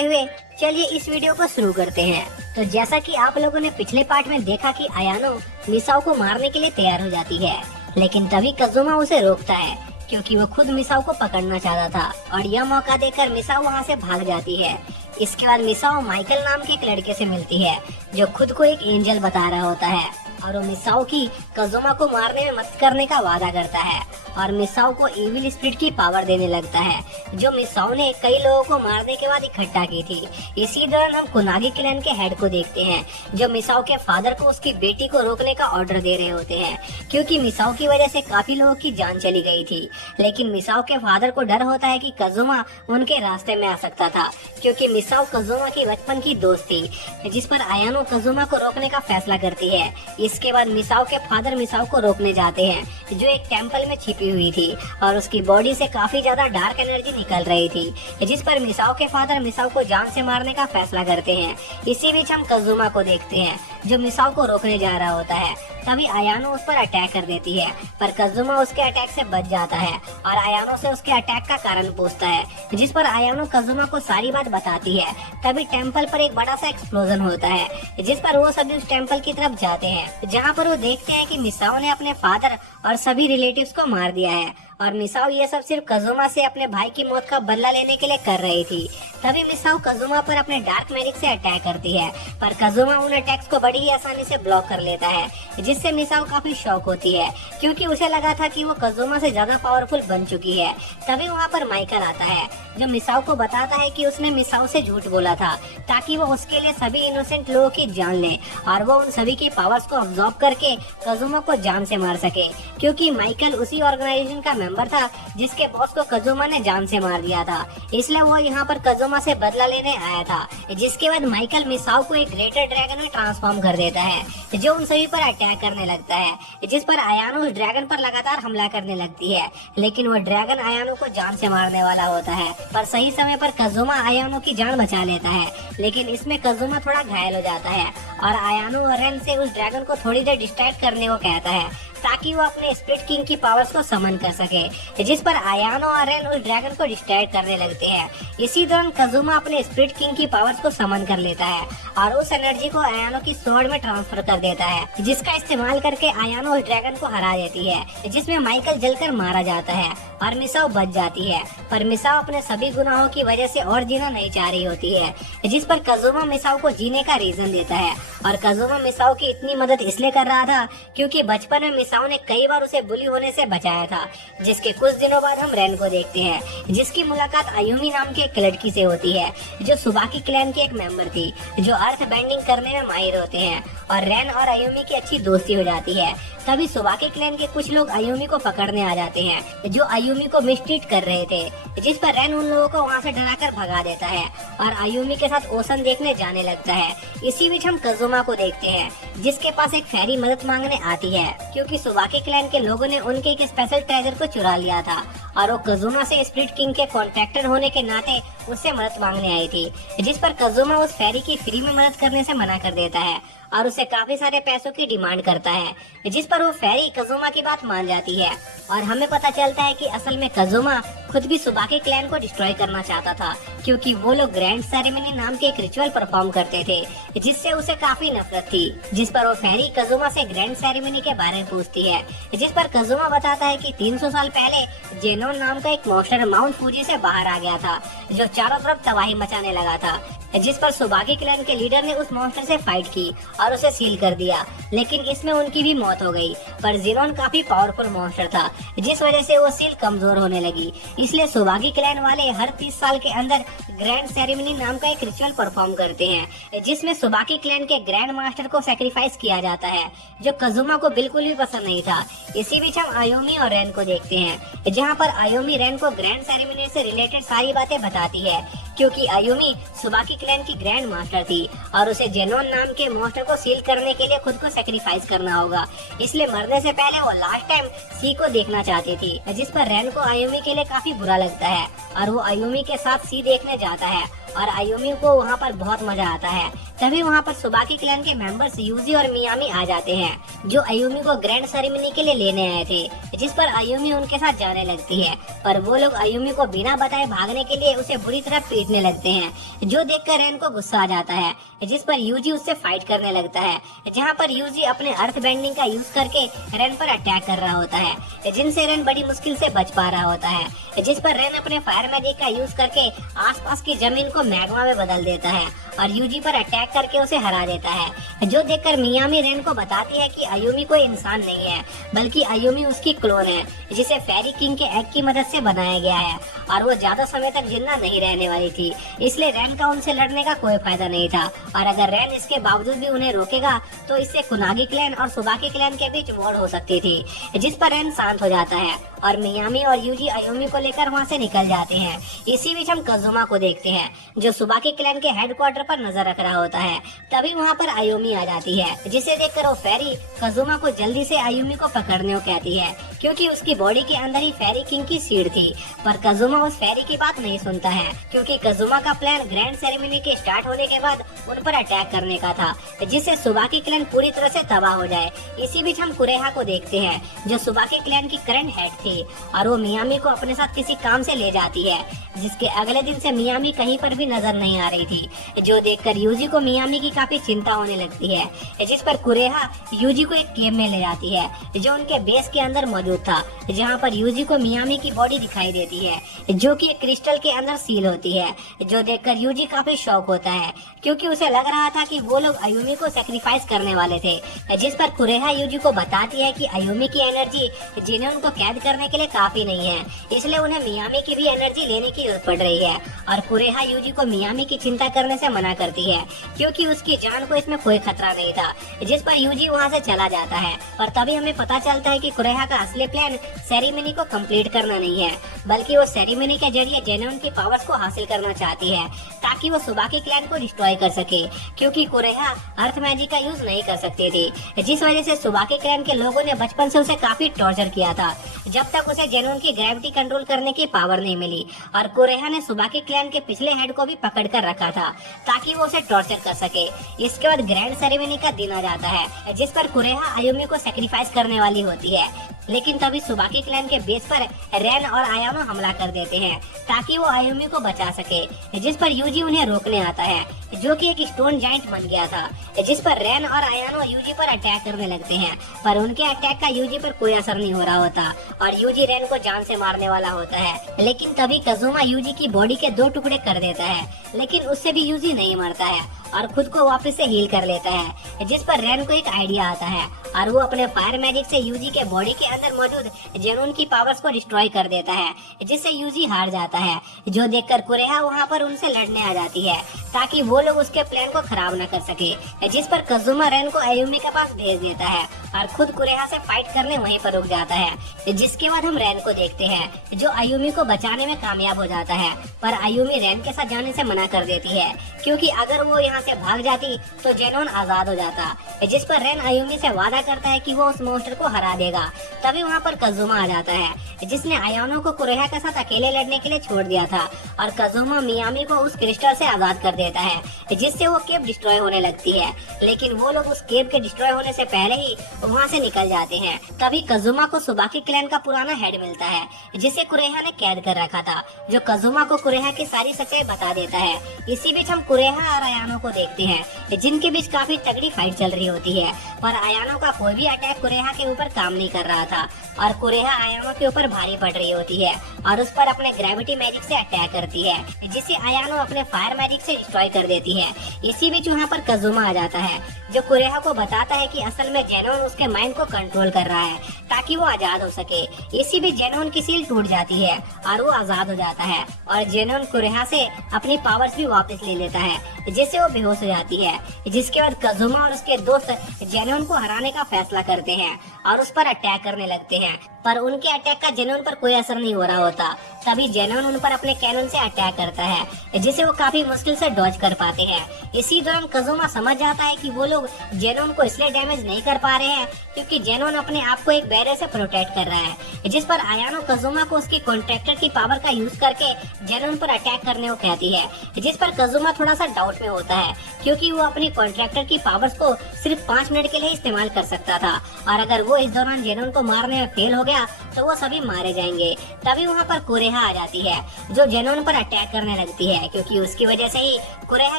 करते हुए चलिए इस वीडियो को शुरू करते हैं। तो जैसा कि आप लोगों ने पिछले पार्ट में देखा कि आयानो मिसाओ को मारने के लिए तैयार हो जाती है, लेकिन तभी कज़ुमा उसे रोकता है क्योंकि वो खुद मिसाओ को पकड़ना चाहता था और यह मौका देकर मिसाओ वहाँ से भाग जाती है। इसके बाद मिसाओ माइकल नाम के एक लड़के से मिलती है जो खुद को एक एंजल बता रहा होता है और वो मिसाओ की कज़ुमा को मारने में मदद करने का वादा करता है और मिसाओ को इविल स्पिरिट की पावर देने लगता है जो मिसाओ ने कई लोगों को मारने के बाद इकट्ठा की थी। इसी दौरान हम कुनागी क्लैन के हेड को देखते हैं जो मिसाओ के फादर को उसकी बेटी को रोकने का ऑर्डर दे रहे होते हैं क्योंकि मिसाओ की वजह से काफी लोगों की जान चली गई थी। लेकिन मिसाओ के फादर को डर होता है कि कज़ुमा उनके रास्ते में आ सकता था क्योंकि मिसाओ कज़ुमा की बचपन की दोस्त थी, जिस पर आयानो कज़ुमा को रोकने का फैसला करती है। इसके बाद मिसाओ के फादर मिसाओ को रोकने जाते हैं जो एक टेंपल में छिपी हुई थी और उसकी बॉडी से काफी ज्यादा डार्क एनर्जी निकल रही थी, जिस पर मिसाओ के फादर मिसाओ को जान से मारने का फैसला करते हैं। इसी बीच हम कज़ुमा को देखते हैं जो मिसाओ को रोकने जा रहा होता है। तभी आयानो उस पर अटैक कर देती है पर कज़ुमा उसके अटैक से बच जाता है और आयानो से उसके अटैक का कारण पूछता है, जिस पर आयानो कज़ुमा को सारी बात बताती है। तभी टेंपल पर एक बड़ा सा एक्सप्लोजन होता है जिस पर वो सभी उस टेंपल की तरफ जाते हैं जहाँ पर वो देखते हैं कि मिसाओ ने अपने फादर और सभी रिलेटिव्स को मार दिया है और मिसाओ ये सब सिर्फ कज़ुमा से अपने भाई की मौत का बदला लेने के लिए कर रही थी। तभी मिसाओ कज़ुमा पर अपने डार्क मैजिक से अटैक करती है पर कज़ुमा उन अटैक्स को बड़ी ही आसानी से ब्लॉक कर लेता है, जिससे मिसाओ काफी शॉक होती है क्योंकि उसे लगा था कि वो कज़ुमा से ज्यादा पावरफुल बन चुकी है। तभी वहाँ पर माइकल आता है जो मिसाओ को बताता है कि उसने मिसाओ से झूठ बोला था ताकि वो उसके लिए सभी इनोसेंट लोगों की जान ले और वो उन सभी की पावर्स को अब्सॉर्ब करके कज़ुमा को जान से मार सके, क्योंकि माइकल उसी ऑर्गेनाइजेशन का मेंबर था जिसके बॉस को कज़ुमा ने जान से मार दिया था। इसलिए वो यहाँ पर कज़ुमा से बदला लेने आया था। जिसके बाद माइकल मिसाओ को एक ग्रेटर ड्रैगन में ट्रांसफॉर्म कर देता है जो उन सभी पर अटैक करने लगता है, जिस पर आयानो उस ड्रैगन पर लगातार हमला करने लगती है। लेकिन वो ड्रैगन आयानो को जान से मारने वाला होता है पर सही समय पर कज़ुमा आयानो की जान बचा लेता है। लेकिन इसमें कज़ुमा थोड़ा घायल हो जाता है और आयानो और रेन से उस ड्रैगन को थोड़ी देर डिस्ट्रैक्ट करने को कहता है ताकि वो अपने स्पिरिट किंग की पावर्स को समन कर सके, जिस पर आयानो और रेन उस ड्रैगन को डिस्ट्रैक्ट करने लगते हैं। इसी दौरान कज़ुमा अपने स्पिरिट किंग की पावर्स को समन कर लेता है और उस एनर्जी को आयानो की स्वॉर्ड में ट्रांसफर कर देता है, जिसका इस्तेमाल करके आयानो उस ड्रैगन को हरा देती है, जिसमें माइकल जलकर मारा जाता है और मिसाओ बच जाती है। पर मिसाओ अपने सभी गुनाहों की वजह से और जीना नहीं चाह रही होती है, जिस पर कज़ुमा मिसाओ को जीने का रीजन देता है और कज़ुमा मिसाओ की इतनी मदद इसलिए कर रहा था क्योंकि बचपन में मिसाओ ने कई बार उसे बुली होने से बचाया था। जिसके कुछ दिनों बाद हम रेन को देखते हैं जिसकी मुलाकात आयुमी नाम के एक लड़की से होती है जो सुबाकी क्लैन की एक मेंबर थी जो अर्थ बेंडिंग करने में माहिर होते हैं और रेन और आयुमी की अच्छी दोस्ती हो जाती है। तभी सुबाकी क्लैन के कुछ लोग आयुमी को पकड़ने आ जाते हैं जो आयुमी को मिसट्रीट कर रहे थे, जिस पर रेन उन लोगों को वहाँ से डराकर भगा देता है और आयुमी के साथ ओशन देखने जाने लगता है। इसी बीच हम कज़ुमा को देखते हैं जिसके पास एक फेरी मदद मांगने आती है क्योंकि सुबाकी क्लैन के लोगों ने उनके एक स्पेशल ट्रेजर को चुरा लिया था और वो कज़ुमा से स्पिरिट किंग के कॉन्ट्रैक्टर होने के नाते उससे मदद मांगने आई थी, जिस पर कज़ुमा उस फेरी की फ्री में मदद करने से मना कर देता है और उसे काफी सारे पैसों की डिमांड करता है, जिस पर वो फेरी कज़ुमा की बात मान जाती है और हमें पता चलता है कि असल में कज़ुमा खुद भी सुबाकी क्लैन को डिस्ट्रॉय करना चाहता था क्योंकि वो लोग ग्रैंड सेरेमनी नाम के एक रिचुअल परफॉर्म करते थे जिससे उसे काफी नफरत थी, जिस पर वो फेरी कज़ुमा से ग्रैंड सेरेमनी के बारे में पूछती है, जिस पर कज़ुमा बताता है कि 300 साल पहले जेनोन नाम का एक मॉन्स्टर माउंट फूजी से बाहर आ गया था जो चारों तरफ तबाही मचाने लगा था, जिस पर सुबाकी क्लैन के लीडर ने उस मॉन्स्टर से फाइट की और उसे सील कर दिया। लेकिन इसमें उनकी भी मौत हो गई। पर जेनोन काफी पावरफुल मॉन्स्टर था जिस वजह से वो सील कमजोर होने लगी। इसलिए सुबाकी क्लैन वाले हर 30 साल के अंदर ग्रैंड सेरेमनी नाम का एक रिचुअल परफॉर्म करते हैं जिसमें सुबाकी क्लैन के ग्रैंड मास्टर को सैक्रिफाइस किया जाता है जो कज़ुमा को बिल्कुल भी पसंद नहीं था। इसी बीच हम आयुमी और रेन को देखते हैं जहाँ पर आयुमी रेन को ग्रैंड सेरेमनी से रिलेटेड सारी बातें बताती है क्योंकि आयुमी सुबाकी क्लैन की ग्रैंड मास्टर थी और उसे जेनोन नाम के मॉन्स्टर को सील करने के लिए खुद को सैक्रिफाइस करना होगा। इसलिए मरने से पहले वो लास्ट टाइम सी को देखना चाहती थी, जिस पर रेन को आयुमी के लिए काफी बुरा लगता है और वो आयुमी के साथ सी देखने जाता है और आयुमी को वहाँ पर बहुत मजा आता है। तभी वहाँ पर सुबाकी क्लैन के मेंबर्स यूजी और मियामी आ जाते हैं जो आयुमी को ग्रैंड सेरेमनी के लिए लेने आए थे, जिस पर आयुमी उनके साथ जाने लगती है। पर वो लोग आयुमी को बिना बताए भागने के लिए उसे बुरी तरह पीटने पीटने लगते हैं, जो देखकर रेन को गुस्सा आ जाता है, जिस पर यूजी उससे फाइट करने लगता है, जहां पर यूजी अपने अर्थ बेंडिंग का यूज करके रेन पर अटैक कर रहा होता है, जिनसे रेन बड़ी मुश्किल से बच पा रहा होता है, जिस पर रेन अपने फायर मैजिक का यूज करके आसपास की जमीन को मैग्मा में बदल देता है और यूजी पर अटैक करके उसे हरा देता है, जो देखकर मियामी रेन को बताती है कि आयुमी कोई इंसान नहीं है, बल्कि आयुमी उसकी क्लोन है, जिसे फेरी किंग के एग की मदद से बनाया गया है और वो ज्यादा समय तक जिंदा नहीं रहने वाली थी, इसलिए रेन का उनसे लड़ने का कोई फायदा नहीं था। और अगर रेन इसके बावजूद भी उन्हें रोकेगा तो इससे कुनागी क्लैन और सुबाकी क्लैन के बीच वॉर हो सकती थी, जिस पर रेन शांत हो जाता है और मियामी और यूजी आयुमी को लेकर वहाँ से निकल जाते हैं। इसी बीच हम कजुमा को देखते हैं, जो सुबाकी क्लैन के हेडक्वार्टर पर नजर रख रहा होता है। तभी वहाँ पर आयुमी आ जाती है, जिसे देखकर वो फेरी कजुमा को जल्दी से आयुमी को पकड़ने को कहती है, क्योंकि उसकी बॉडी के अंदर ही फेरी किंग की सीड थी। पर कजुमा उस फेरी की बात नहीं सुनता है, क्योंकि कजुमा का प्लान ग्रैंड सेरेमनी के स्टार्ट होने के बाद उन पर अटैक करने का था, जिससे सुबाकी क्लैन पूरी तरह से तबाह हो जाए। इसी बीच हम कुरेहा को देखते हैं, जो सुबाकी क्लैन की करंट हेड थी और वो मियामी को अपने साथ किसी काम से ले जाती है, जिसके अगले दिन से मियामी कहीं पर भी नजर नहीं आ रही थी, जो देखकर यूजी को मियामी की काफी चिंता होने लगती है, जिस पर कुरेहा यूजी को एक केव में ले जाती है, जो उनके बेस के अंदर मौजूद था, जहां पर यूजी को मियामी की बॉडी दिखाई देती है, जो कि एक क्रिस्टल के अंदर सील होती है, जो देखकर यूजी काफी शॉक होता है, क्योंकि उसे लग रहा था कि वो लोग आयुमी को सेक्रीफाइस करने वाले थे, जिस पर कुरेहा यूजी को बताती है कि आयुमी की एनर्जी जिन्हें उनको कैद करने के लिए काफी नहीं है, इसलिए उन्हें मियामी की भी एनर्जी लेने की जरूरत पड़ रही है। और कुरेहा यूजी को मियामी की चिंता करने से मना करती है, क्योंकि उसकी जान को इसमें कोई खतरा नहीं था, जिस पर यूजी वहाँ से चला जाता है। और तभी हमें पता चलता है कि कुरेहा का असली प्लान सेरेमनी को कंप्लीट करना नहीं है, बल्कि वो सेरेमनी के जरिए जेनोन की पावर्स को हासिल करना चाहती है, ताकि वो सुबाकी क्लैन को डिस्ट्रॉय कर सके, क्योंकि कुरेहा अर्थ मैजिक का यूज नहीं कर सकती थी, जिस वजह से सुबाकी क्लैन के लोगों ने बचपन से उसे काफी टॉर्चर किया था, जब तक उसे जेनोन की ग्रेविटी कंट्रोल करने की पावर नहीं मिली। और कुरेहा ने सुबाकी क्लैन के पिछले हेड को भी पकड़ कर रखा था, ताकि वो उसे टॉर्चर कर सके। इसके बाद ग्रैंड सेरेमनी का दिन आ जाता है, जिस पर कुरेहा आयुमी को सेक्रीफाइस करने वाली होती है, लेकिन तभी सुबाकी क्लैन के बेस पर रेन और आयानो हमला कर देते हैं, ताकि वो आयुमी को बचा सके, जिस पर यूजी उन्हें रोकने आता है, जो कि एक स्टोन जाइंट बन गया था, जिस पर रेन और आयानो यूजी पर अटैक करने लगते हैं, पर उनके अटैक का यूजी पर कोई असर नहीं हो रहा होता और यूजी रेन को जान से मारने वाला होता है। लेकिन तभी कजुमा यूजी की बॉडी के 2 टुकड़े कर देता है, लेकिन उससे भी यूजी नहीं मरता है और खुद को वापस से हील कर लेता है, जिस पर रेन को एक आइडिया आता है और वो अपने फायर मैजिक से यूजी के बॉडी के अंदर मौजूद जेनून की पावर्स को डिस्ट्रॉय कर देता है, जिससे यूजी हार जाता है, जो देखकर कुरेहा वहाँ पर उनसे लड़ने आ जाती है, ताकि वो लोग उसके प्लान को खराब न कर सके, जिस पर कजुमा रेन को आयुमी के पास भेज देता है और खुद कुरेहा से फाइट करने वहीं पर रुक जाता है। जिसके बाद हम रेन को देखते हैं, जो आयुमी को बचाने में कामयाब हो जाता है, पर आयुमी रेन के साथ जाने से मना कर देती है, क्योंकि अगर वो यहाँ से भाग जाती तो जेनोन आजाद हो जाता, जिस पर रेन आयुमी से वादा करता है कि वो उस मॉन्स्टर को हरा देगा। तभी वहाँ पर कजुमा आ जाता है, जिसने आयानो को कुरेहा के साथ अकेले लड़ने के लिए छोड़ दिया था, और कजुमा मियामी को उस क्रिस्टल से आजाद कर देता है, जिससे वो केव डिस्ट्रॉय होने लगती है। लेकिन वो लोग उस केव के डिस्ट्रॉय होने से पहले ही वहाँ से निकल जाते हैं। तभी कजुमा को सुबाकी क्लैन का पुराना हेड मिलता है, जिसे कुरेहा ने कैद कर रखा था, जो कजुमा को कुरेहा की सारी सच्चाई बता देता है। इसी बीच हम कुरेहा और आयानो को देखते हैं, जिनके बीच काफी तगड़ी फाइट चल रही होती है, पर आयानो का कोई भी अटैक कुरेहा के ऊपर काम नहीं कर रहा था और कुरेहा आयानो के ऊपर भारी पड़ रही होती है और उस पर अपने ग्रेविटी मैजिक से अटैक करती है, जिसे आयानो अपने फायर मैजिक से डिस्ट्रॉय कर देती है। इसी बीच वहाँ पर कजुमा आ जाता है, जो कुरेहा को बताता है कि असल में जेनोन उसके माइंड को कंट्रोल कर रहा है, ताकि वो आजाद हो सके। इसी बीच जेनोन की सील टूट जाती है और वो आजाद हो जाता है और जेनोन कुरेहा से अपनी पावर्स भी वापस ले लेता है, जिससे वो बेहोश हो जाती है। जिसके बाद कजुमा और उसके दोस्त जेनोन को हराने का फैसला करते हैं और उस पर अटैक करने लगते हैं, पर उनके अटैक का जेनोन पर कोई असर नहीं हो रहा होता। तभी जेनोन उन पर अपने कैनन से अटैक करता है, जिसे वो काफी मुश्किल से डॉज कर पाते हैं। इसी दौरान कजुमा समझ जाता है कि वो लोग जेनोन को इसलिए डैमेज नहीं कर पा रहे हैं क्योंकि जेनोन अपने आप को एक बैरियर से प्रोटेक्ट कर रहा है, जिस पर आयानो कजुमा को उसकी कॉन्ट्रैक्टर की पावर का यूज करके जेनोन पर अटैक करने को कहती है, जिस पर कजुमा थोड़ा सा डाउट में होता है, क्योंकि वो अपनी कॉन्ट्रैक्टर की पावर्स को सिर्फ 5 मिनट के लिए इस्तेमाल कर सकता था और अगर वो इस दौरान जेनोन को मारने में फेल हो गया तो वो सभी मारे जाएंगे। तभी वहाँ पर कुरेहा कुरेहा आ जाती है, जो जेनोन पर अटैक करने लगती है, क्योंकि उसकी वजह से ही कुरेहा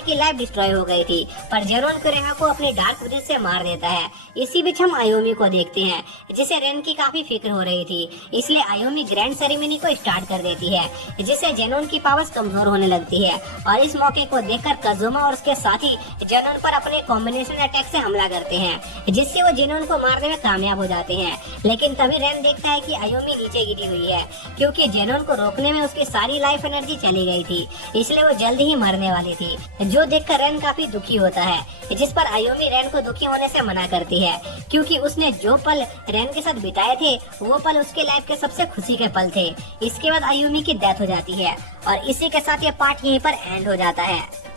की लाइफ डिस्ट्रॉय हो गई थी। पर जेनोन कुरेहा को अपनी डार्क ब्रिज से मार देता है। इसी बीच हम आयोमी को देखते हैं, जिसे रेन की काफी फिक्र हो रही थी, इसलिए आयोमी ग्रैंड सेरेमनी को स्टार्ट कर देती है, जिससे जेनोन की पावर्स कमजोर होने लगती है। और इस मौके को देखकर कज़ुमा और उसके साथी जेनोन पर अपने कॉम्बिनेशन अटैक से हमला करते हैं, जिससे वो जेनोन को मारने में कामयाब हो जाते हैं। लेकिन तभी रेन देखता है कि आयोमी नीचे गिरी हुई है, क्योंकि जेनोन को रोकने में उसकी सारी लाइफ एनर्जी चली गई थी, इसलिए वो जल्द ही मरने वाली थी। जो देखकर रेन काफी दुखी होता है, जिस पर आयोमी रेन को दुखी होने से मना करती है, क्योंकि उसने जो पल रेन के साथ बिताए थे वो पल उसके लाइफ के सबसे खुशी के पल थे। इसके बाद आयोमी की डेथ हो जाती है और इसी के साथ ये पार्ट यहीं पर एंड हो जाता है।